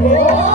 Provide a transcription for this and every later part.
Oh!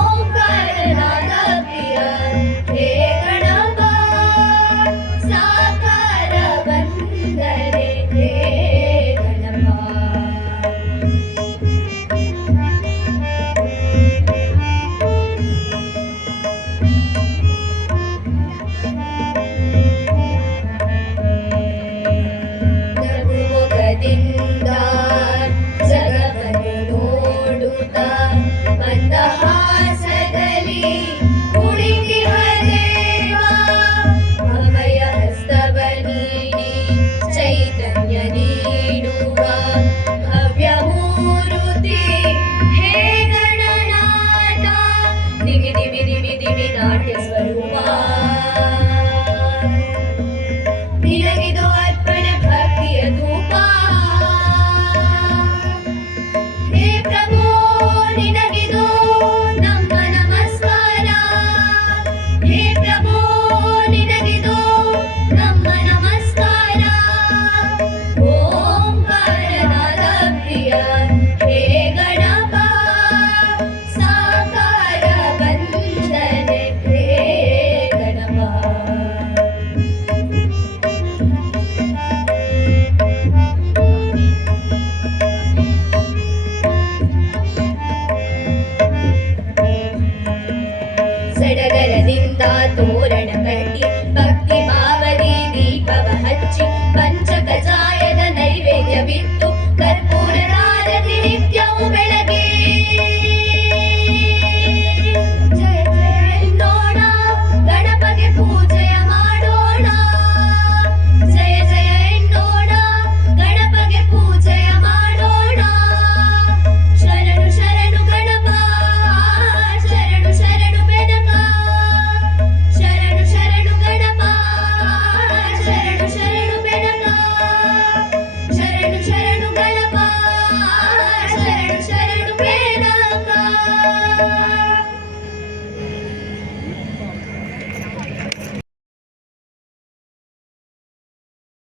ಗಡಗರದಿಂದ ತೋರಣ